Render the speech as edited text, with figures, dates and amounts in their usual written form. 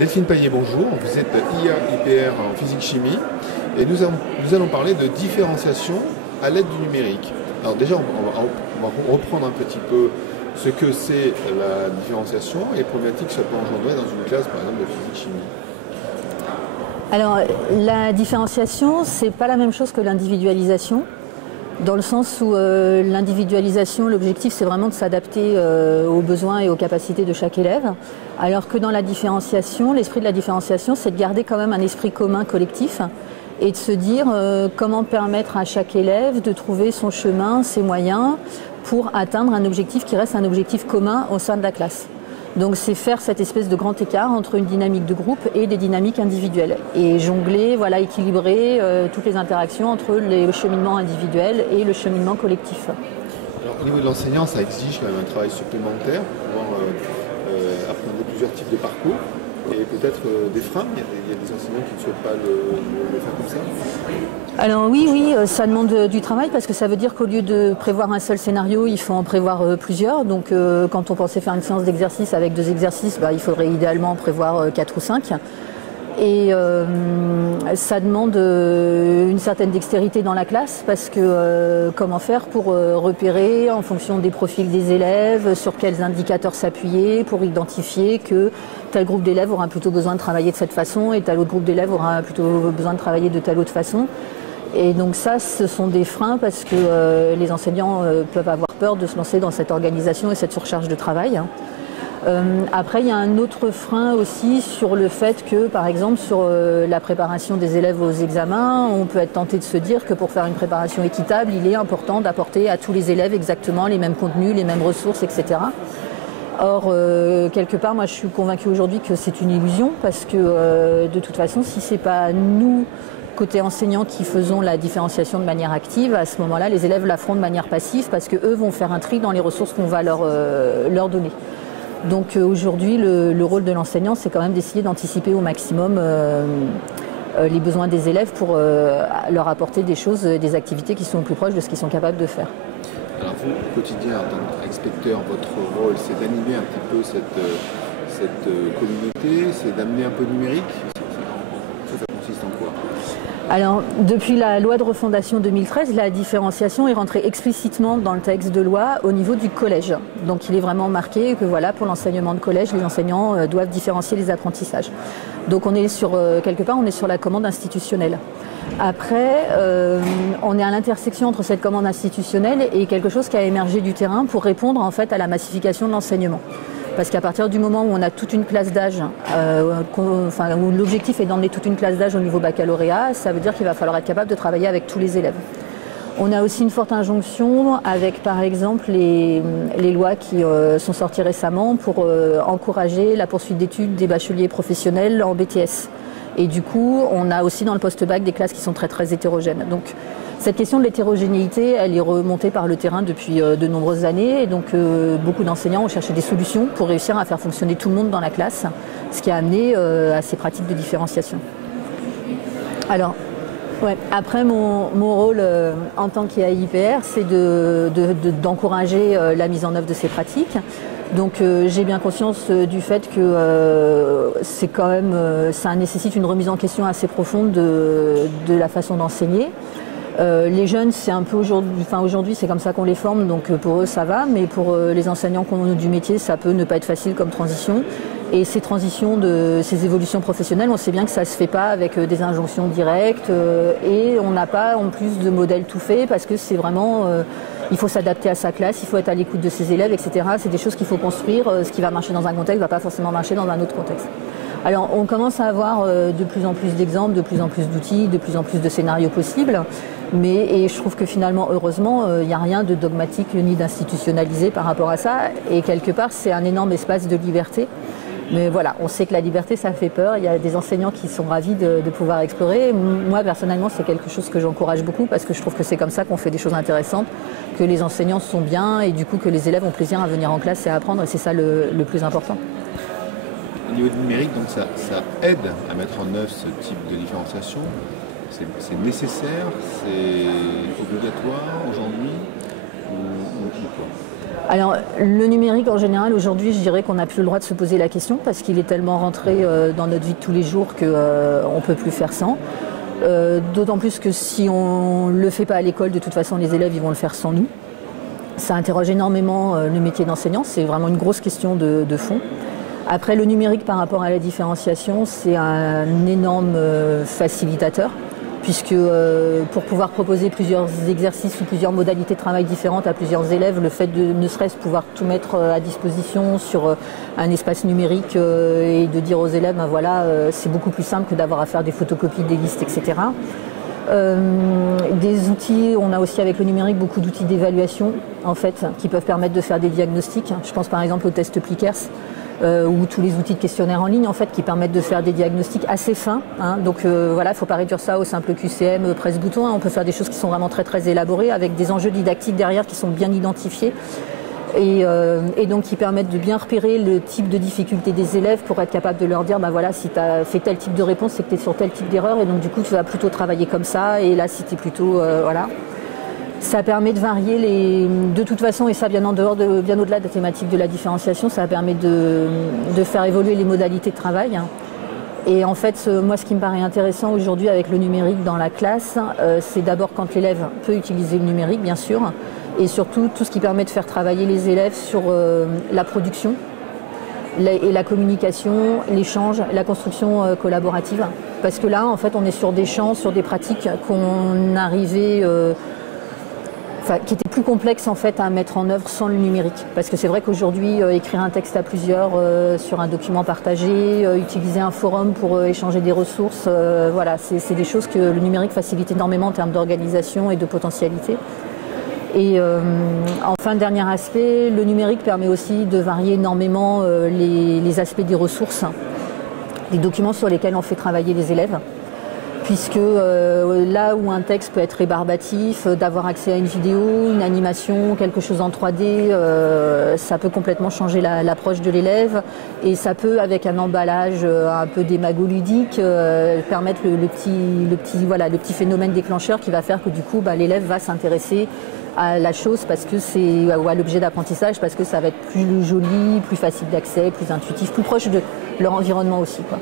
Delphine Paillet, bonjour. Vous êtes IA-IPR en physique-chimie et nous allons parler de différenciation à l'aide du numérique. Alors déjà, on va reprendre un petit peu ce que c'est la différenciation et les problématiques que ça peut engendrer dans une classe, par exemple, de physique-chimie. Alors, la différenciation, c'est pas la même chose que l'individualisation, dans le sens où l'individualisation, l'objectif, c'est vraiment de s'adapter aux besoins et aux capacités de chaque élève, alors que dans la différenciation, l'esprit de la différenciation, c'est de garder quand même un esprit commun collectif et de se dire comment permettre à chaque élève de trouver son chemin, ses moyens, pour atteindre un objectif qui reste un objectif commun au sein de la classe. Donc c'est faire cette espèce de grand écart entre une dynamique de groupe et des dynamiques individuelles. Et jongler, voilà, équilibrer toutes les interactions entre les cheminements individuels et le cheminement collectif. Alors, au niveau de l'enseignant, ça exige quand même un travail supplémentaire pour pouvoir apprendre plusieurs types de parcours et peut-être des freins. Il y a des enseignants qui ne souhaitent pas le faire comme ça. Alors oui, ça demande du travail parce que ça veut dire qu'au lieu de prévoir un seul scénario, il faut en prévoir plusieurs. Donc quand on pensait faire une séance d'exercice avec 2 exercices, il faudrait idéalement en prévoir 4 ou 5. Et ça demande une certaine dextérité dans la classe parce que comment faire pour repérer en fonction des profils des élèves, sur quels indicateurs s'appuyer pour identifier que tel groupe d'élèves aura plutôt besoin de travailler de cette façon et tel autre groupe d'élèves aura plutôt besoin de travailler de telle autre façon. Et donc ça, ce sont des freins parce que les enseignants peuvent avoir peur de se lancer dans cette organisation et cette surcharge de travail. Après, il y a un autre frein aussi sur le fait que, par exemple, sur la préparation des élèves aux examens, on peut être tenté de se dire que pour faire une préparation équitable, il est important d'apporter à tous les élèves exactement les mêmes contenus, les mêmes ressources, etc. Or, quelque part, moi je suis convaincue aujourd'hui que c'est une illusion parce que de toute façon, si c'est pas nous, côté enseignants, qui faisons la différenciation de manière active, à ce moment-là, les élèves la feront de manière passive parce qu'eux vont faire un tri dans les ressources qu'on va leur donner. Donc aujourd'hui, le rôle de l'enseignant, c'est quand même d'essayer d'anticiper au maximum les besoins des élèves pour leur apporter des choses, des activités qui sont plus proches de ce qu'ils sont capables de faire. Alors vous, au quotidien, en tant qu'inspecteur, votre rôle, c'est d'animer un petit peu cette communauté, c'est d'amener un peu de numérique. Ça consiste en quoi? Alors, depuis la loi de refondation 2013, la différenciation est rentrée explicitement dans le texte de loi au niveau du collège. Donc, il est vraiment marqué que voilà, pour l'enseignement de collège, les enseignants doivent différencier les apprentissages. Donc, on est sur, quelque part, on est sur la commande institutionnelle. Après, on est à l'intersection entre cette commande institutionnelle et quelque chose qui a émergé du terrain pour répondre en fait à la massification de l'enseignement. Parce qu'à partir du moment où on a toute une classe d'âge, où l'objectif est d'emmener toute une classe d'âge au niveau baccalauréat, ça veut dire qu'il va falloir être capable de travailler avec tous les élèves. On a aussi une forte injonction avec par exemple les lois qui sont sorties récemment pour encourager la poursuite d'études des bacheliers professionnels en BTS. Et du coup, on a aussi dans le post-bac des classes qui sont très très hétérogènes. Donc cette question de l'hétérogénéité, elle est remontée par le terrain depuis de nombreuses années. Et donc beaucoup d'enseignants ont cherché des solutions pour réussir à faire fonctionner tout le monde dans la classe, ce qui a amené à ces pratiques de différenciation. Alors, ouais, après mon rôle en tant qu'IA-IPR, c'est d'encourager la mise en œuvre de ces pratiques. Donc j'ai bien conscience du fait que c'est quand même, ça nécessite une remise en question assez profonde de la façon d'enseigner. Les jeunes, c'est un peu aujourd'hui, c'est comme ça qu'on les forme, donc pour eux ça va, mais pour les enseignants du métier, ça peut ne pas être facile comme transition. Et ces transitions, ces évolutions professionnelles, on sait bien que ça ne se fait pas avec des injonctions directes et on n'a pas en plus de modèle tout fait parce que c'est vraiment, il faut s'adapter à sa classe, il faut être à l'écoute de ses élèves, etc. C'est des choses qu'il faut construire. Ce qui va marcher dans un contexte ne va pas forcément marcher dans un autre contexte. Alors on commence à avoir de plus en plus d'exemples, de plus en plus d'outils, de plus en plus de scénarios possibles. Et je trouve que finalement, heureusement, il n'y a rien de dogmatique ni d'institutionnalisé par rapport à ça. Et quelque part, c'est un énorme espace de liberté. Mais voilà, on sait que la liberté, ça fait peur. Il y a des enseignants qui sont ravis de pouvoir explorer. Moi, personnellement, c'est quelque chose que j'encourage beaucoup parce que je trouve que c'est comme ça qu'on fait des choses intéressantes, que les enseignants sont bien et du coup que les élèves ont plaisir à venir en classe et à apprendre. Et c'est ça le plus important. Au niveau du numérique, donc ça aide à mettre en œuvre ce type de différenciation. C'est nécessaire, c'est obligatoire aujourd'hui ou quoi? Alors, le numérique en général, aujourd'hui, je dirais qu'on n'a plus le droit de se poser la question parce qu'il est tellement rentré dans notre vie de tous les jours qu'on ne peut plus faire sans. D'autant plus que si on ne le fait pas à l'école, de toute façon, les élèves ils vont le faire sans nous. Ça interroge énormément le métier d'enseignant, c'est vraiment une grosse question de fond. Après, le numérique par rapport à la différenciation, c'est un énorme facilitateur. Puisque pour pouvoir proposer plusieurs exercices ou plusieurs modalités de travail différentes à plusieurs élèves, le fait de ne serait-ce pouvoir tout mettre à disposition sur un espace numérique et de dire aux élèves, ben voilà, c'est beaucoup plus simple que d'avoir à faire des photocopies des listes, etc. Des outils, on a aussi avec le numérique beaucoup d'outils d'évaluation en fait, qui peuvent permettre de faire des diagnostics. Je pense par exemple au test Plickers. Ou tous les outils de questionnaire en ligne en fait qui permettent de faire des diagnostics assez fins. Donc voilà, il ne faut pas réduire ça au simple QCM, presse-bouton. On peut faire des choses qui sont vraiment très très élaborées avec des enjeux didactiques derrière qui sont bien identifiés et donc qui permettent de bien repérer le type de difficulté des élèves pour être capable de leur dire bah voilà, si tu as fait tel type de réponse, c'est que tu es sur tel type d'erreur et donc du coup tu vas plutôt travailler comme ça et là si tu es plutôt voilà. Ça permet de varier de toute façon, et ça bien en dehors, bien au-delà de la thématique de la différenciation, ça permet de faire évoluer les modalités de travail. Et en fait, moi, ce qui me paraît intéressant aujourd'hui avec le numérique dans la classe, c'est d'abord quand l'élève peut utiliser le numérique, bien sûr, et surtout tout ce qui permet de faire travailler les élèves sur la production et la communication, l'échange, la construction collaborative. Parce que là, en fait, on est sur des champs, sur des pratiques qu'on arrivait... qui était plus complexe en fait à mettre en œuvre sans le numérique. Parce que c'est vrai qu'aujourd'hui, écrire un texte à plusieurs sur un document partagé, utiliser un forum pour échanger des ressources, voilà, c'est des choses que le numérique facilite énormément en termes d'organisation et de potentialité. Et enfin, dernier aspect, le numérique permet aussi de varier énormément les aspects des ressources, les documents sur lesquels on fait travailler les élèves. Puisque là où un texte peut être rébarbatif, d'avoir accès à une vidéo, une animation, quelque chose en 3D, ça peut complètement changer l'approche de l'élève et ça peut, avec un emballage un peu démago-ludique, permettre le petit phénomène déclencheur qui va faire que du coup l'élève va s'intéresser à la chose parce que ou à l'objet d'apprentissage parce que ça va être plus joli, plus facile d'accès, plus intuitif, plus proche de leur environnement aussi, quoi.